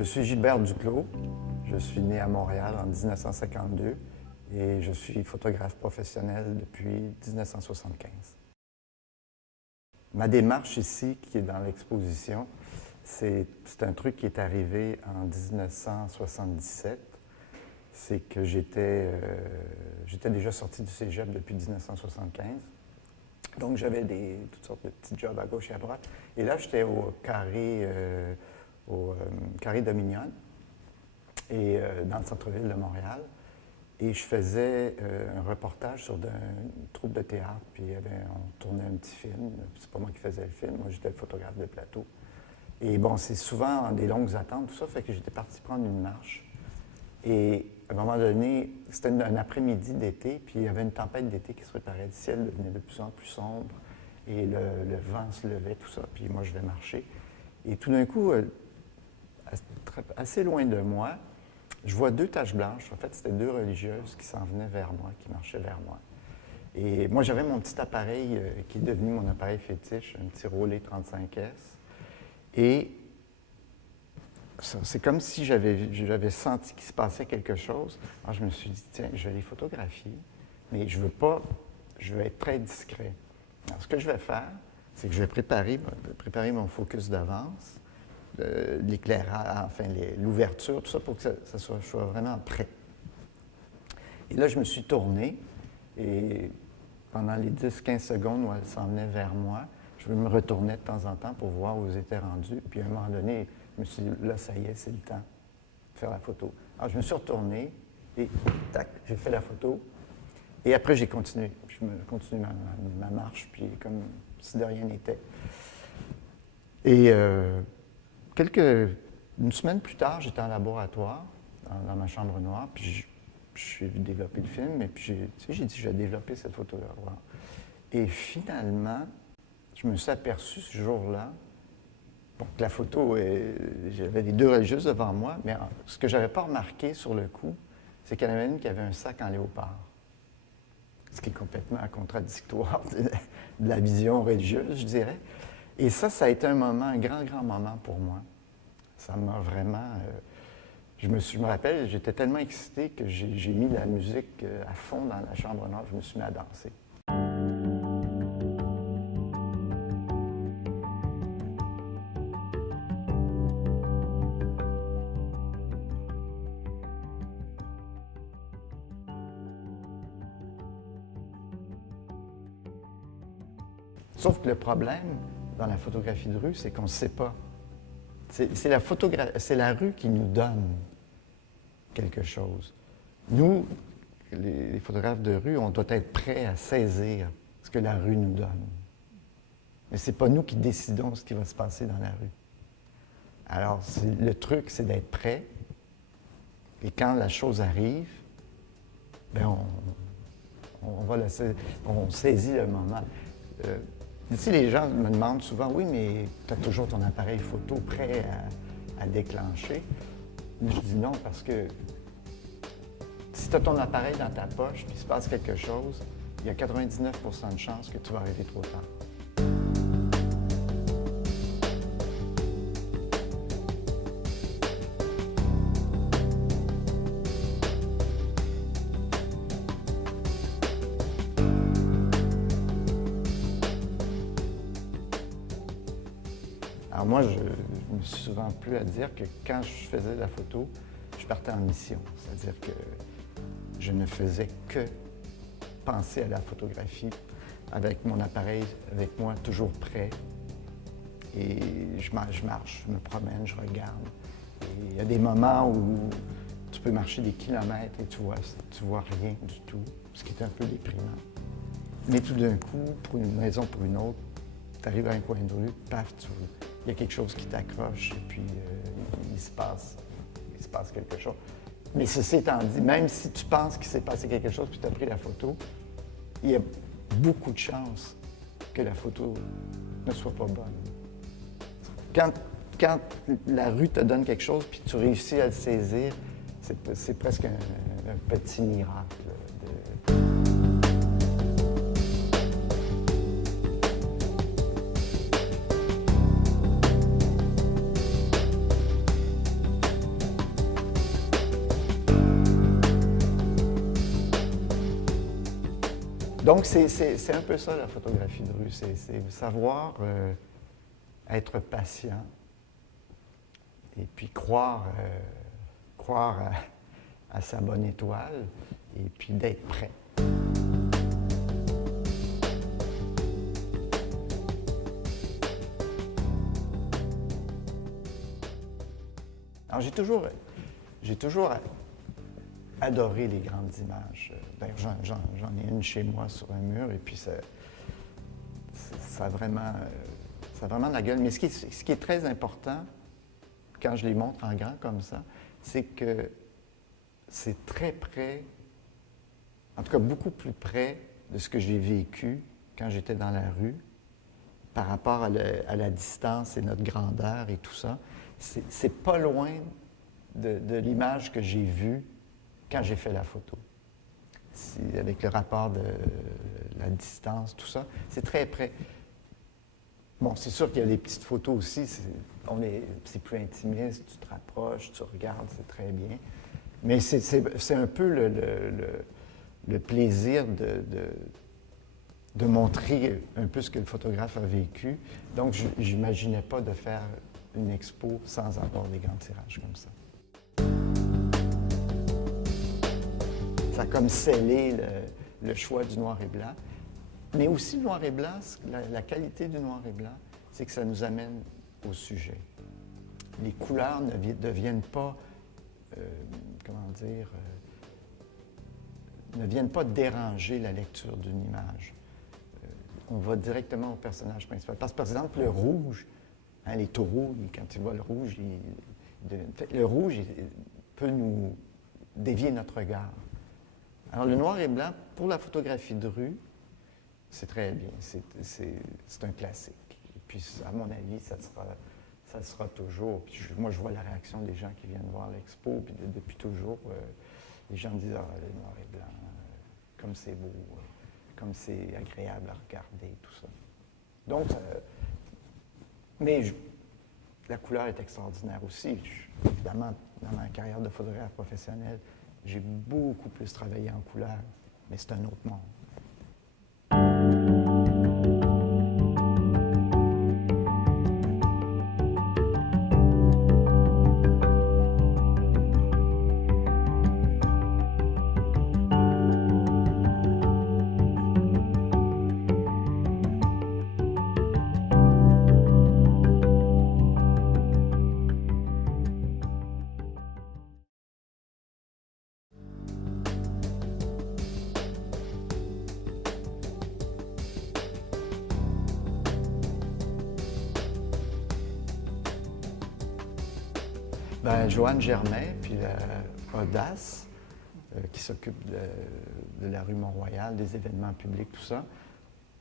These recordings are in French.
Je suis Gilbert Duclos. Je suis né à Montréal en 1952 et je suis photographe professionnel depuis 1975. Ma démarche ici, qui est dans l'exposition, c'est un truc qui est arrivé en 1977. C'est que j'étais déjà sorti du cégep depuis 1975. Donc, j'avais toutes sortes de petits jobs à gauche et à droite. Et là, j'étais au Carré Dominion, et dans le centre-ville de Montréal. Et je faisais un reportage sur une troupe de théâtre, puis on tournait un petit film. C'est pas moi qui faisais le film, moi j'étais le photographe de plateau. Et bon, c'est souvent des longues attentes, tout ça, fait que j'étais parti prendre une marche. Et à un moment donné, c'était un après-midi d'été, puis il y avait une tempête d'été qui se préparait. Le ciel devenait de plus en plus sombre, et le vent se levait, tout ça, puis moi je vais marcher. Et tout d'un coup, assez loin de moi, je vois deux taches blanches. En fait, c'était deux religieuses qui s'en venaient vers moi, qui marchaient vers moi. Et moi, j'avais mon petit appareil qui est devenu mon appareil fétiche, un petit Rolleiflex 35S. Et c'est comme si j'avais senti qu'il se passait quelque chose. Alors, je me suis dit, tiens, je vais les photographier, mais je veux être très discret. Alors, ce que je vais faire, c'est que je vais préparer mon focus d'avance, l'éclairage, enfin l'ouverture, tout ça pour que ça soit vraiment prêt. Et là, je me suis tourné et pendant les 10-15 secondes où elle s'en venait vers moi, je me retournais de temps en temps pour voir où j'étais rendu. Puis à un moment donné, je me suis dit, là, ça y est, c'est le temps de faire la photo. Alors, je me suis retourné et tac, j'ai fait la photo. Et après, j'ai continué. Je me continue ma marche, puis comme si de rien n'était. Et une semaine plus tard, j'étais en laboratoire, dans ma chambre noire, puis je suis développé le film, et puis j'ai dit, je vais développer cette photo-là. Voilà. Et finalement, je me suis aperçu ce jour-là, bon, que la photo, j'avais les deux religieuses devant moi, mais ce que je n'avais pas remarqué sur le coup, c'est qu'il y en avait une qui avait un sac en léopard. Ce qui est complètement contradictoire de la vision religieuse, je dirais. Et ça a été un moment, un grand, grand moment pour moi. Ça m'a vraiment... je me rappelle, j'étais tellement excité que j'ai mis la musique à fond dans la chambre noire, je me suis mis à danser. Sauf que le problème dans la photographie de rue, c'est qu'on ne sait pas. C'est la rue qui nous donne quelque chose. Nous, les photographes de rue, on doit être prêts à saisir ce que la rue nous donne. Mais ce n'est pas nous qui décidons ce qui va se passer dans la rue. Alors, le truc, c'est d'être prêt. Et quand la chose arrive, bien, on saisit le moment. Ici, les gens me demandent souvent, oui, mais tu as toujours ton appareil photo prêt à déclencher. Mais je dis non, parce que si tu as ton appareil dans ta poche et il se passe quelque chose, il y a 99% de chances que tu vas arriver trop tard. Alors moi, je me suis souvent plu à dire que quand je faisais de la photo, je partais en mission. C'est-à-dire que je ne faisais que penser à la photographie avec mon appareil, avec moi, toujours prêt. Et je marche, je me promène, je regarde. Et il y a des moments où tu peux marcher des kilomètres et tu vois rien du tout, ce qui est un peu déprimant. Mais tout d'un coup, pour une raison ou pour une autre, tu arrives à un coin de rue, paf, il y a quelque chose qui t'accroche et puis il se passe quelque chose. Mais ceci étant dit, même si tu penses qu'il s'est passé quelque chose puis tu as pris la photo, il y a beaucoup de chances que la photo ne soit pas bonne. Quand la rue te donne quelque chose puis tu réussis à le saisir, c'est presque un petit miracle. Donc, c'est un peu ça, la photographie de rue. C'est savoir être patient et puis croire à sa bonne étoile et puis d'être prêt. Alors, j'ai toujours adoré les grandes images. D'ailleurs, j'en ai une chez moi sur un mur, et puis ça a vraiment de la gueule. Mais ce qui est très important, quand je les montre en grand comme ça, c'est que c'est très près, en tout cas beaucoup plus près de ce que j'ai vécu quand j'étais dans la rue, par rapport à la distance et notre grandeur et tout ça. C'est pas loin de l'image que j'ai vue quand j'ai fait la photo. Avec le rapport de la distance, tout ça, c'est très près. Bon, c'est sûr qu'il y a les petites photos aussi, c'est plus intimiste, tu te rapproches, tu regardes, c'est très bien. Mais c'est un peu le plaisir de montrer un peu ce que le photographe a vécu. Donc, je n'imaginais pas de faire une expo sans avoir des grands tirages comme ça. Ça a comme scellé le choix du noir et blanc. Mais aussi le noir et blanc, la qualité du noir et blanc, c'est que ça nous amène au sujet. Les couleurs ne deviennent pas, ne viennent pas déranger la lecture d'une image. On va directement au personnage principal. Parce que, par exemple, le rouge, hein, les taureaux, quand ils voient le rouge, le rouge peut nous dévier notre regard. Alors, le noir et blanc, pour la photographie de rue, c'est très bien. C'est un classique. Et puis, à mon avis, ça sera toujours. Puis moi, je vois la réaction des gens qui viennent voir l'expo, puis depuis toujours, les gens disent « Ah, le noir et blanc, comme c'est beau, comme c'est agréable à regarder, tout ça. » Donc, la couleur est extraordinaire aussi. Évidemment, dans ma carrière de photographe professionnel, j'ai beaucoup plus travaillé en couleur, mais c'est un autre monde. Joanne Germain, puis la Audace, qui s'occupe de la rue Mont-Royal, des événements publics, tout ça,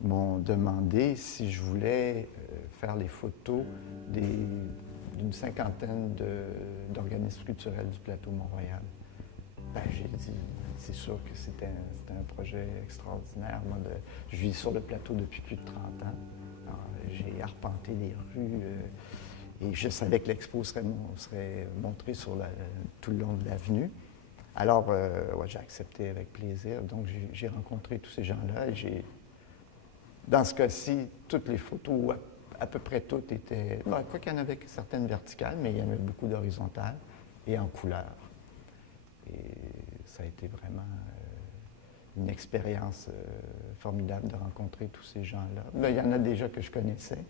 m'ont demandé si je voulais faire les photos d'une cinquantaine d'organismes culturels du plateau Mont-Royal. J'ai dit, c'est sûr que c'était un projet extraordinaire. Moi, je vis sur le plateau depuis plus de 30 ans. J'ai arpenté les rues. Et je savais que l'expo serait montrée tout le long de l'avenue. Alors, j'ai accepté avec plaisir. Donc, j'ai rencontré tous ces gens-là. Et dans ce cas-ci, toutes les photos, à peu près toutes étaient... quoi qu'il y en avait certaines verticales, mais il y en avait beaucoup d'horizontales et en couleur. Et ça a été vraiment une expérience formidable de rencontrer tous ces gens-là. Il y en a déjà que je connaissais.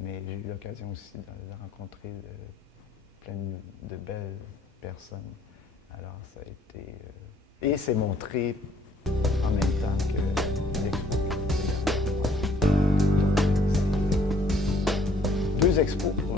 Mais j'ai eu l'occasion aussi de rencontrer plein de belles personnes. Alors, ça a été... et c'est montré en même temps que l'expo. Deux expos pour